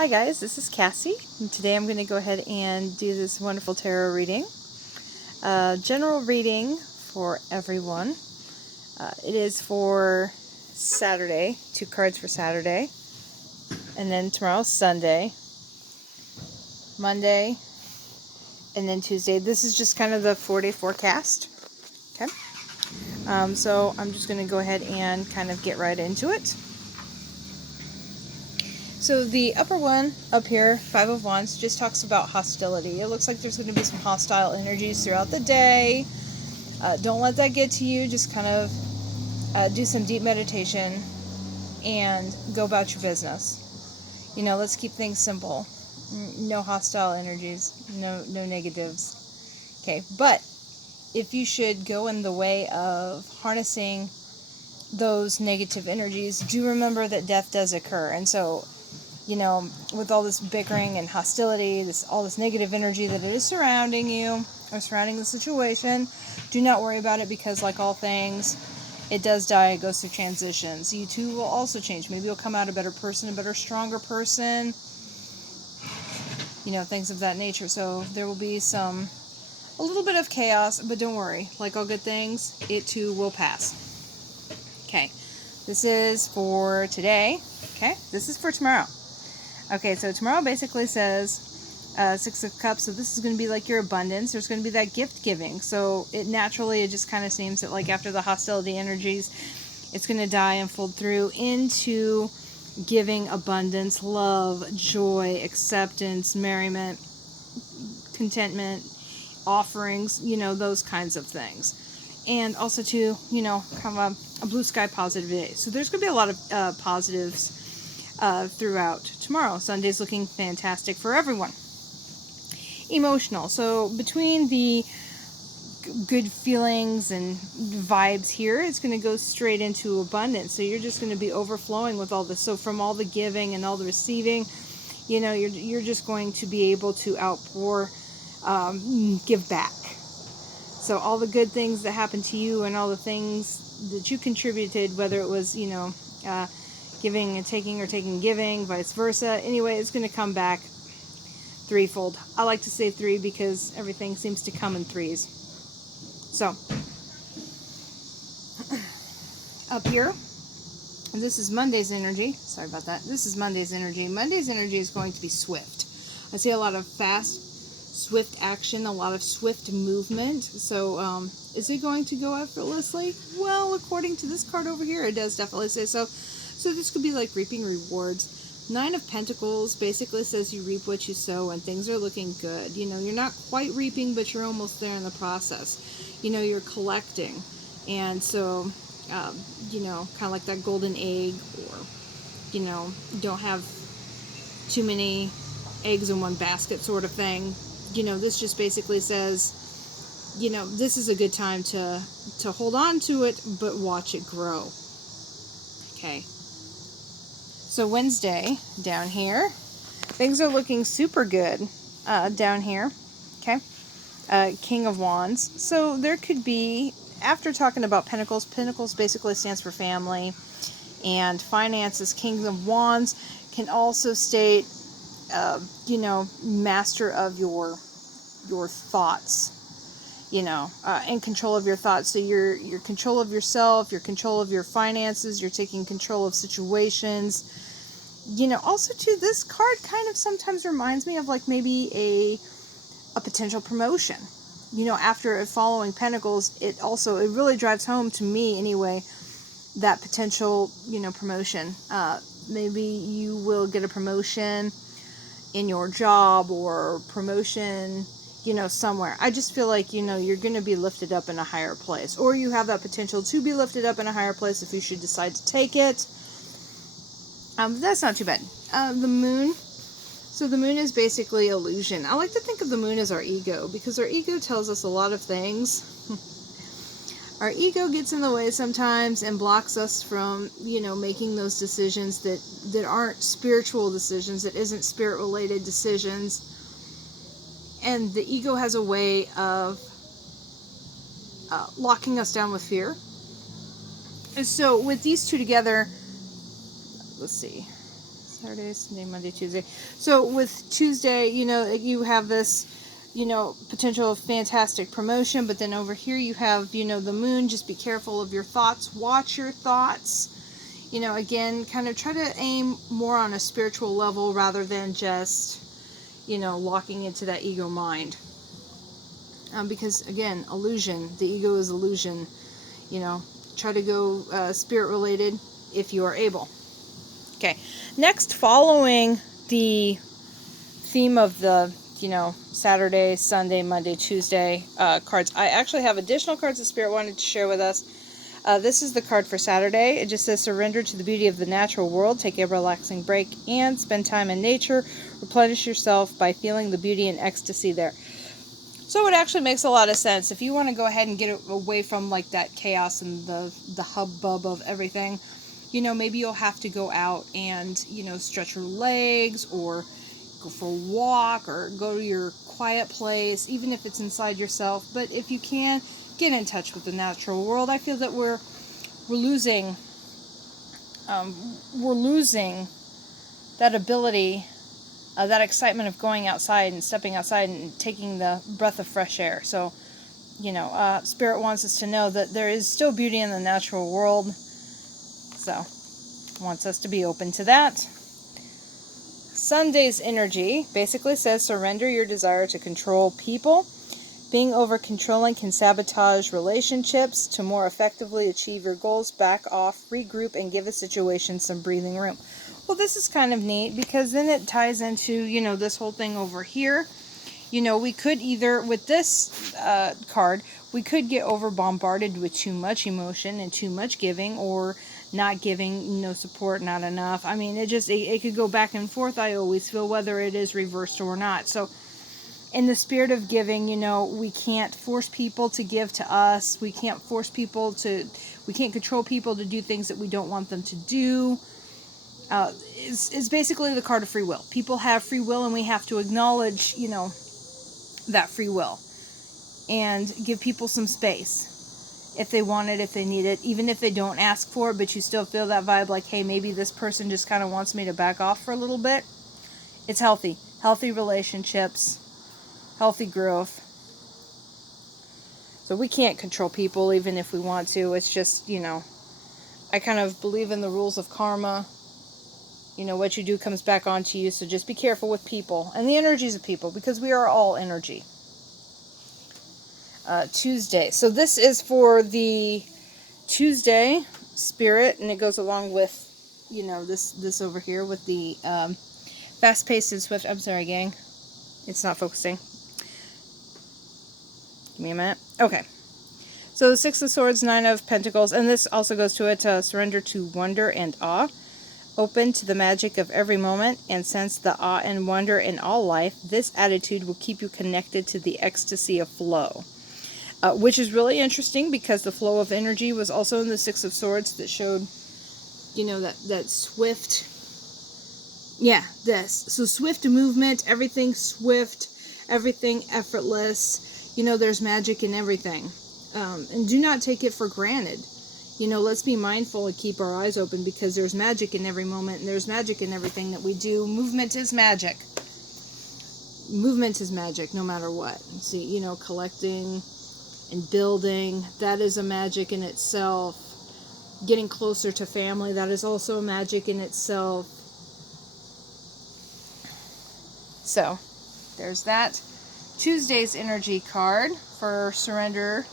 Hi guys, this is Cassie, and today I'm going to go ahead and do this wonderful tarot reading. General reading for everyone. It is for Saturday, 2 cards for Saturday, and then tomorrow's Sunday, Monday, and then Tuesday. This is just kind of the 4-day forecast. Okay, so I'm just going to go ahead and kind of get right into it. So the upper one up here, 5 of Wands, just talks about hostility. It looks like there's going to be some hostile energies throughout the day. Don't let that get to you. Just kind of do some deep meditation and go about your business. You know, let's keep things simple. No hostile energies, no negatives. Okay, but if you should go in the way of harnessing those negative energies, do remember that death does occur. And so, you know, with all this bickering and hostility, all this negative energy that it is surrounding you, or surrounding the situation, do not worry about it, because like all things, it does die, it goes through transitions. You too will also change. Maybe you'll come out a better person, a better, stronger person, you know, things of that nature. So there will be a little bit of chaos, but don't worry. Like all good things, it too will pass. Okay, this is for today. Okay, this is for tomorrow. Okay, so tomorrow basically says 6 of Cups, so this is going to be like your abundance. There's going to be that gift giving. So it just kind of seems that like after the hostility energies, it's going to die and fold through into giving abundance, love, joy, acceptance, merriment, contentment, offerings, you know, those kinds of things. And also to, you know, kind of a blue sky positive day. So there's going to be a lot of positives throughout tomorrow. Sunday's looking fantastic for everyone. Emotional. So between the good feelings and vibes here, it's going to go straight into abundance. So you're just going to be overflowing with all this. So from all the giving and all the receiving, you know, you're just going to be able to outpour, give back. So all the good things that happened to you and all the things that you contributed, whether it was, you know, giving and taking, or taking and giving, vice versa. Anyway, it's going to come back threefold. I like to say 3 because everything seems to come in threes. So, up here, this is Monday's energy. Sorry about that. This is Monday's energy. Monday's energy is going to be swift. I see a lot of fast, swift action, a lot of swift movement. So, is it going to go effortlessly? Well, according to this card over here, it does definitely say so. So this could be like reaping rewards. 9 of Pentacles basically says you reap what you sow, and things are looking good. You know, you're not quite reaping, but you're almost there in the process. You know, you're collecting. And so, you know, kind of like that golden egg, or, you know, don't have too many eggs in one basket sort of thing. You know, this just basically says, you know, this is a good time to hold on to it, but watch it grow. Okay. So Wednesday, down here, things are looking super good down here, okay? King of Wands. So there could be, after talking about Pentacles, Pentacles basically stands for family, and finances. King of Wands can also state, you know, master of your thoughts, you know, in control of your thoughts. So you're control of yourself, you're control of your finances, you're taking control of situations. You know, also too, this card kind of sometimes reminds me of like maybe a potential promotion. You know, after following Pentacles, it really drives home to me anyway, that potential, you know, promotion. Maybe you will get a promotion in your job, or promotion, you know, somewhere. I just feel like, you know, you're going to be lifted up in a higher place, or you have that potential to be lifted up in a higher place if you should decide to take it. That's not too bad. The moon. So the moon is basically illusion. I like to think of the moon as our ego, because our ego tells us a lot of things. Our ego gets in the way sometimes and blocks us from, you know, making those decisions that aren't spiritual decisions, that isn't spirit-related decisions. And the ego has a way of locking us down with fear. And so with these two together, let's see. Saturday, Sunday, Monday, Tuesday. So with Tuesday, you know, you have this, you know, potential of fantastic promotion, but then over here you have, you know, the moon. Just be careful of your thoughts. Watch your thoughts. You know, again, kind of try to aim more on a spiritual level rather than just, you know, locking into that ego mind. Because, again, illusion. The ego is illusion. You know, try to go spirit-related if you are able. Okay, next, following the theme of the, you know, Saturday, Sunday, Monday, Tuesday cards, I actually have additional cards that Spirit wanted to share with us. This is the card for Saturday. It just says, surrender to the beauty of the natural world, take a relaxing break, and spend time in nature. Replenish yourself by feeling the beauty and ecstasy there. So it actually makes a lot of sense. If you want to go ahead and get away from like that chaos and the hubbub of everything, you know, maybe you'll have to go out and, you know, stretch your legs or go for a walk or go to your quiet place, even if it's inside yourself. But if you can, get in touch with the natural world. I feel that we're losing that ability, that excitement of going outside and stepping outside and taking the breath of fresh air. So, you know, Spirit wants us to know that there is still beauty in the natural world. So, wants us to be open to that. Sunday's energy basically says, surrender your desire to control people. Being over-controlling can sabotage relationships. To more effectively achieve your goals, back off, regroup, and give a situation some breathing room. Well, this is kind of neat because then it ties into, you know, this whole thing over here. You know, we could either, with this card, we could get over-bombarded with too much emotion and too much giving, or not giving, no support, not enough. I mean, it could go back and forth, I always feel, whether it is reversed or not. So, in the spirit of giving, you know, we can't force people to give to us. We can't we can't control people to do things that we don't want them to do. It's basically the card of free will. People have free will, and we have to acknowledge, you know, that free will. And give people some space. If they want it, if they need it. Even if they don't ask for it, but you still feel that vibe like, hey, maybe this person just kind of wants me to back off for a little bit. It's healthy. Healthy relationships. Healthy growth. So we can't control people even if we want to. It's just, you know, I kind of believe in the rules of karma. You know, what you do comes back onto you. So just be careful with people and the energies of people, because we are all energy. Tuesday. So this is for the Tuesday spirit, and it goes along with, you know, this over here with the fast-paced and swift. I'm sorry, gang. It's not focusing. Give me a minute. Okay. So the Six of Swords, Nine of Pentacles, and this also goes to it, surrender to wonder and awe. Open to the magic of every moment and sense the awe and wonder in all life. This attitude will keep you connected to the ecstasy of flow. Which is really interesting because the flow of energy was also in the Six of Swords that showed, you know, that swift, yeah, this. So swift movement, everything swift, everything effortless. You know, there's magic in everything. And do not take it for granted. You know, let's be mindful and keep our eyes open, because there's magic in every moment and there's magic in everything that we do. Movement is magic. Movement is magic no matter what. See, you know, collecting and building, that is a magic in itself. Getting closer to family, that is also a magic in itself. So, there's that. Tuesday's energy card for surrender.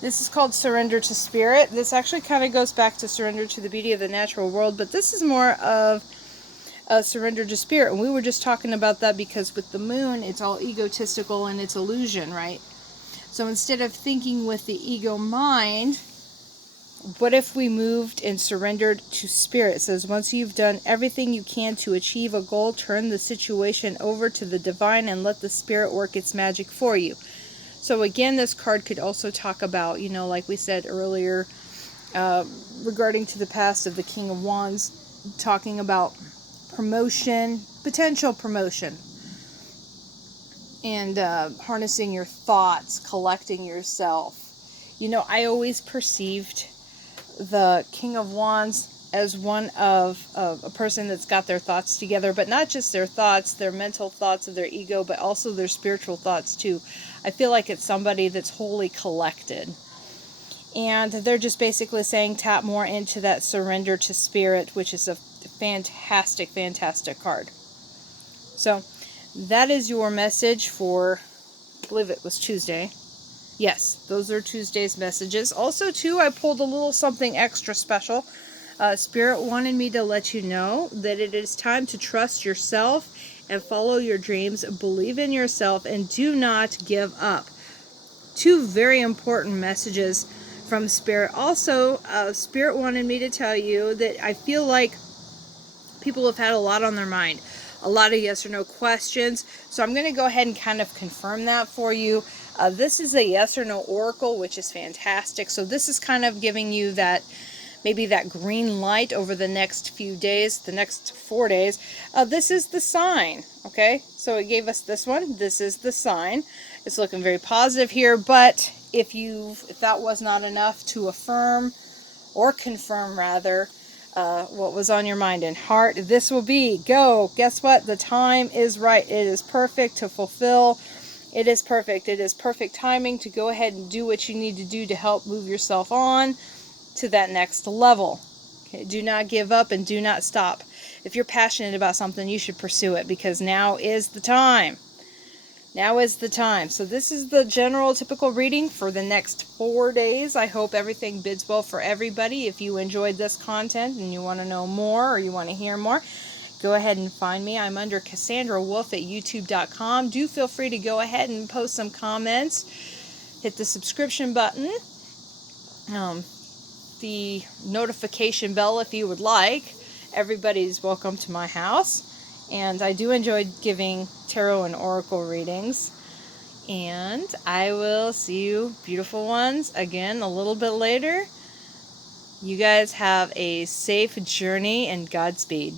This is called Surrender to Spirit. This actually kind of goes back to surrender to the beauty of the natural world, but this is more of a surrender to spirit. And we were just talking about that because with the moon, it's all egotistical and it's illusion, right? So instead of thinking with the ego mind, what if we moved and surrendered to spirit? It says, once you've done everything you can to achieve a goal, turn the situation over to the divine and let the spirit work its magic for you. So again, this card could also talk about, you know, like we said earlier, regarding to the past of the King of Wands, talking about promotion, potential promotion. And harnessing your thoughts, collecting yourself. You know, I always perceived the King of Wands as one of a person that's got their thoughts together, but not just their thoughts, their mental thoughts of their ego, but also their spiritual thoughts too. I feel like it's somebody that's wholly collected. And they're just basically saying tap more into that surrender to spirit, which is a fantastic, fantastic card. So that is your message for, I believe it was Tuesday. Yes, those are Tuesday's messages. Also, too, I pulled a little something extra special. Spirit wanted me to let you know that it is time to trust yourself and follow your dreams. Believe in yourself and do not give up. Two very important messages from Spirit. Also, Spirit wanted me to tell you that I feel like people have had a lot on their mind. A lot of yes or no questions. So I'm going to go ahead and kind of confirm that for you. This is a yes or no oracle, which is fantastic. So this is kind of giving you that, maybe that green light over the next few days, the next 4 days. This is the sign, okay? So it gave us this one. This is the sign. It's looking very positive here, but if that was not enough to affirm or confirm rather what was on your mind and heart, this will be go. Guess what? The time is right. It is perfect to fulfill. It is perfect. It is perfect timing to go ahead and do what you need to do to help move yourself on to that next level. Okay, do not give up and do not stop. If you're passionate about something, you should pursue it, because now is the time. Now is the time. So this is the general typical reading for the next 4 days. I hope everything bids well for everybody. If you enjoyed this content and you want to know more or you want to hear more, go ahead and find me. I'm under Cassandra Wolf at youtube.com. Do feel free to go ahead and post some comments. Hit the subscription button. The notification bell if you would like. Everybody's welcome to my house. And I do enjoy giving tarot and oracle readings. And I will see you, beautiful ones, again a little bit later. You guys have a safe journey and Godspeed.